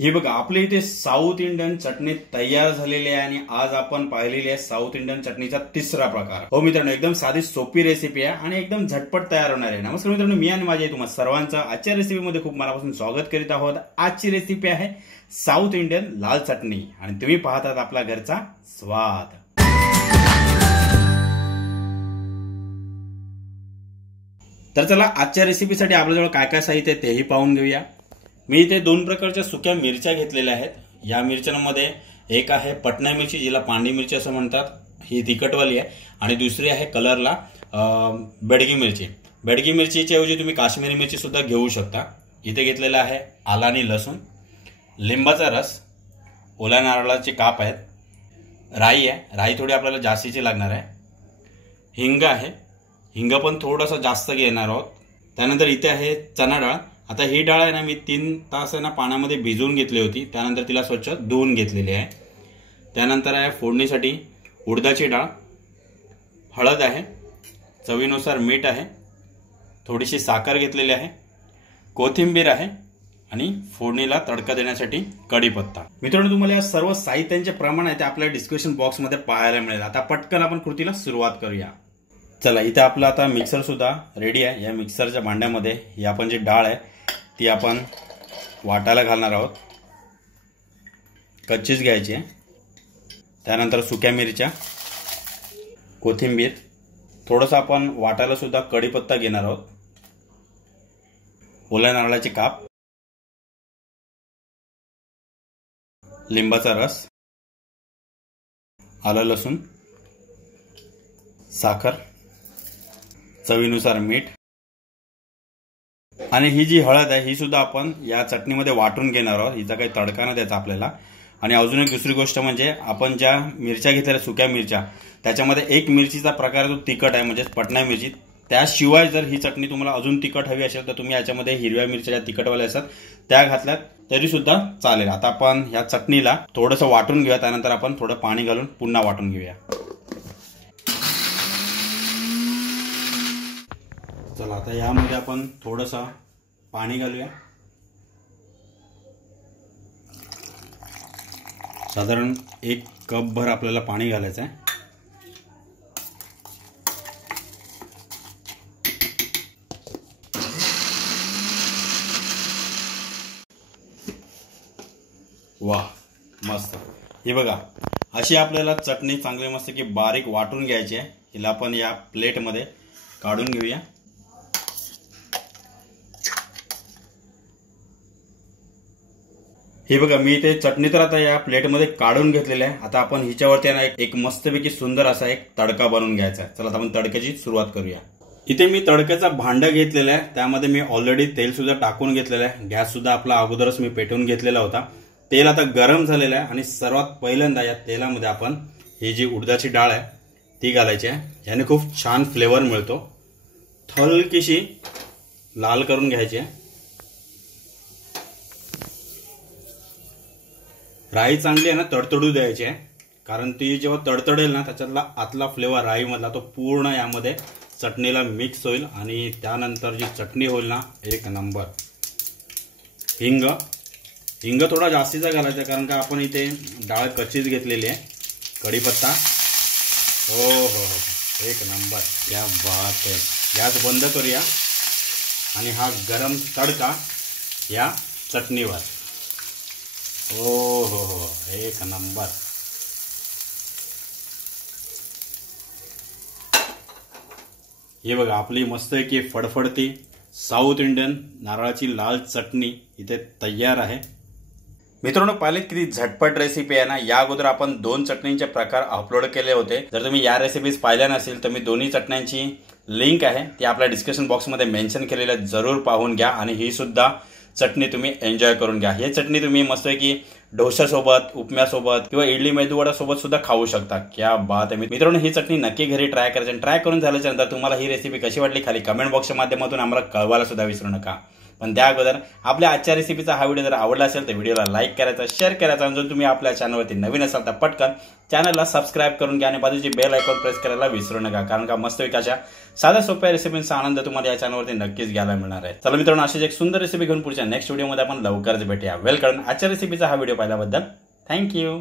ही बघा आपली इथे साऊथ इंडियन चटणी तयार झालेली आहे आणि आज आपण पाहिलेली आहे साऊथ इंडियन चटणीचा तिसरा प्रकार। हो मित्रांनो, एकदम साधी सोपी रेसिपी आहे आणि एकदम झटपट तयार होणार आहे। नमस्कार मित्रांनो, मी आणि माझ्या तुम्हा सर्वांचं आजच्या रेसिपीमध्ये खूप मनापासून स्वागत करीत आहोत। आजची रेसिपी आहे साऊथ इंडियन लाल चटणी आणि तुम्ही पाहतात आपला घरचा स्वाद। तर चला आजच्या रेसिपीसाठी आपल्याजवळ काय काय साहित्य आहे तेही पाहून घेऊया। मी इथे दोन प्रकारच्या सुक्या मिरच्या घेतलेल्या आहेत। या मिरच्यांमध्ये एक आहे पटना मिरची, जिला पांढरी मिरची असं म्हणतात, ही तिखटवाली आहे, आणि दुसरी आहे कलरला बेडगी मिरची। बेडगी मिरचीच्या ऐवजी तुम्ही काश्मीरी मिरची सुद्धा घेऊ शकता। इथे घेतलेला आहे आला आणि लसूण, लिंबाचा रस, ओल्या नारळाचे काप आहेत, राई आहे, राई थोडी आपल्याला जास्तीची लागणार आहे, हिंग आहे, हिंग पण थोडासा जास्त घेणार आहोत। त्यानंतर इथे आहे चना डाळ। आता ही डाळ आहे ना, मी 3 तास आहे ना पाण्यामध्ये भिजवून घेतली होती, त्यानंतर तिला स्वच्छ धुवून घेतलेली आहे। त्यानंतर आहे फोडणीसाठी उडदाची डाळ, हळद आहे, चवीनुसार मीठ आहे, थोडीशी साखर घेतलेली आहे, कोथिंबीर आहे आणि फोडणीला तडका देण्यासाठी कढीपत्ता। मित्रांनो, तुम्हाला या सर्व साहित्यांचे प्रमाण आहे ते आपल्या डिस्क्रिप्शन बॉक्समध्ये पाहायला मिळेल। आता पटकन आपण कृतीला सुरुवात करूया। चला, इथे आपला आता मिक्सर सुद्धा रेडी आहे। या मिक्सरच्या भांड्यामध्ये ही आपण जी डाळ आहे ती आपण वाटायला घालणार आहोत। कच्चीच घ्यायची आहे। त्यानंतर सुक्या मिरच्या, कोथिंबीर, थोडंसं आपण वाटायला सुद्धा कढीपत्ता घेणार आहोत, ओल्या नारळाचे काप, लिंबाचा रस, आलं लसूण, साखर, चवीनुसार मीठ, आणि ही जी हळद आहे ही सुद्धा आपण या चटणीमध्ये वाटून घेणार आहोत। हिचा काही तडका न द्यायचा आपल्याला। आणि अजून एक दुसरी गोष्ट म्हणजे आपण ज्या मिरच्या घेतलेल्या सुक्या मिरच्या, त्याच्यामध्ये एक मिरचीचा प्रकार तो तिखट आहे, म्हणजे पटना मिरची। त्याशिवाय जर ही चटणी तुम्हाला अजून तिखट हवी असेल तर तुम्ही याच्यामध्ये हिरव्या मिरच्या ज्या तिखटवाल्या असतात त्या घातल्यात तरी सुद्धा चालेल। आता आपण या चटणीला थोडंसं वाटून घेऊया, त्यानंतर आपण थोडं पाणी घालून पुन्हा वाटून घेऊया। चला, आता यामध्ये आपण थोडंसं पाणी घालूया, साधारण 1 कप भर आपल्याला पाणी घालायचं आहे। वाह, मस्त। हे बघा, अशी आपल्याला चटणी चांगली मस्त की बारीक वाटून घ्यायची आहे। हिला आपण या प्लेटमध्ये काढून घेऊया। हे बघा, मी इथे चटणी तर आता या प्लेटमध्ये काढून घेतलेली आहे। आता आपण हिच्यावरती ना एक मस्तपैकी सुंदर असा एक तडका बनवून घ्यायचा आहे। चला, आता आपण तडक्याची सुरुवात करूया। इथे मी तडक्याचा भांडा घेतलेला आहे, त्यामध्ये मी ऑलरेडी तेल सुद्धा टाकून घेतलेलं आहे। गॅस सुद्धा आपला अगोदरच मी पेटवून घेतलेला होता। तेल आता गरम झालेलं आहे आणि सर्वात पहिल्यांदा या तेलामध्ये आपण ही जी उडदाची डाळ आहे ती घालायची आहे। याने खूप छान फ्लेवर मिळतो। हलकीशी लाल करून घ्यायची आहे। राई चांगली आहे ना तडतडू द्यायची आहे, कारण ती जेव्हा तडतडेल ना त्याच्यातला आतला फ्लेवर राईमधला तो पूर्ण यामध्ये चटणीला मिक्स होईल आणि त्यानंतर जी चटणी होईल ना एक नंबर। हिंग, हिंग थोडा जास्तीचा घालायचा, कारण का आपण इथे डाळ कच्चीच घेतलेली आहे। कढीपत्ता, हो हो हो, एक नंबर, क्या बात आहे। गॅस बंद करूया आणि हा गरम तडका या चटणीवर, हो हो हो, एक नंबर। हे बघा, आपली मस्त आहे की फडफडती साऊथ इंडियन नारळाची लाल चटणी इथे तयार आहे। मित्रांनो, पाहिलेत किती झटपट रेसिपी आहे ना। या अगोदर आपण 2 चटणींचे प्रकार अपलोड केले होते। जर तुम्ही या रेसिपीज पाहिल्या नसेल तर मी दोन्ही चटण्यांची लिंक आहे ती आपल्या डिस्क्रिप्शन बॉक्समध्ये मेन्शन केलेली आहे, जरूर पाहून घ्या आणि ही सुद्धा चटणी तुम्ही एन्जॉय करून घ्या। ही चटणी तुम्ही मस्त की डोशासोबत, उपम्यासोबत किंवा इडली मेदूवडा सोबत सुद्धा खाऊ शकता। क्या बात आहे मित्रांनो, ही चटणी नक्की घरी ट्राय करायची। ट्राय करून झाल्याच्या नंतर तुम्हाला ही रेसिपी कशी वाटली खाली कमेंट बॉक्सच्या माध्यमातून आम्हाला कळवायला सुद्धा विसरू नका। पण त्या अगोदर आपल्या आजच्या रेसिपीचा हा व्हिडिओ जर आवडला असेल तर व्हिडिओला लाईक करायचा, शेअर करायचा आणि जर तुम्ही आपल्या चॅनलवरती नवीन असाल तर पटकन चॅनलला सबस्क्राईब करून घ्या आणि बाजूची बेल आयकॉन प्रेस करायला विसरू नका, कारण का मस्त विकाच्या साध्या सोप्या रेसिपींचा आनंद तुम्हाला या चॅनलवरती नक्कीच घ्यायला मिळणार आहे. चला मित्रांनो, अशीच एक सुंदर रेसिपी घेऊन पुढच्या नेक्स्ट व्हिडिओमध्ये आपण लवकरच भेटूया. वेलकम. आजच्या रेसिपीचा हा व्हिडिओ पाहिल्याबद्दल थँक्यू.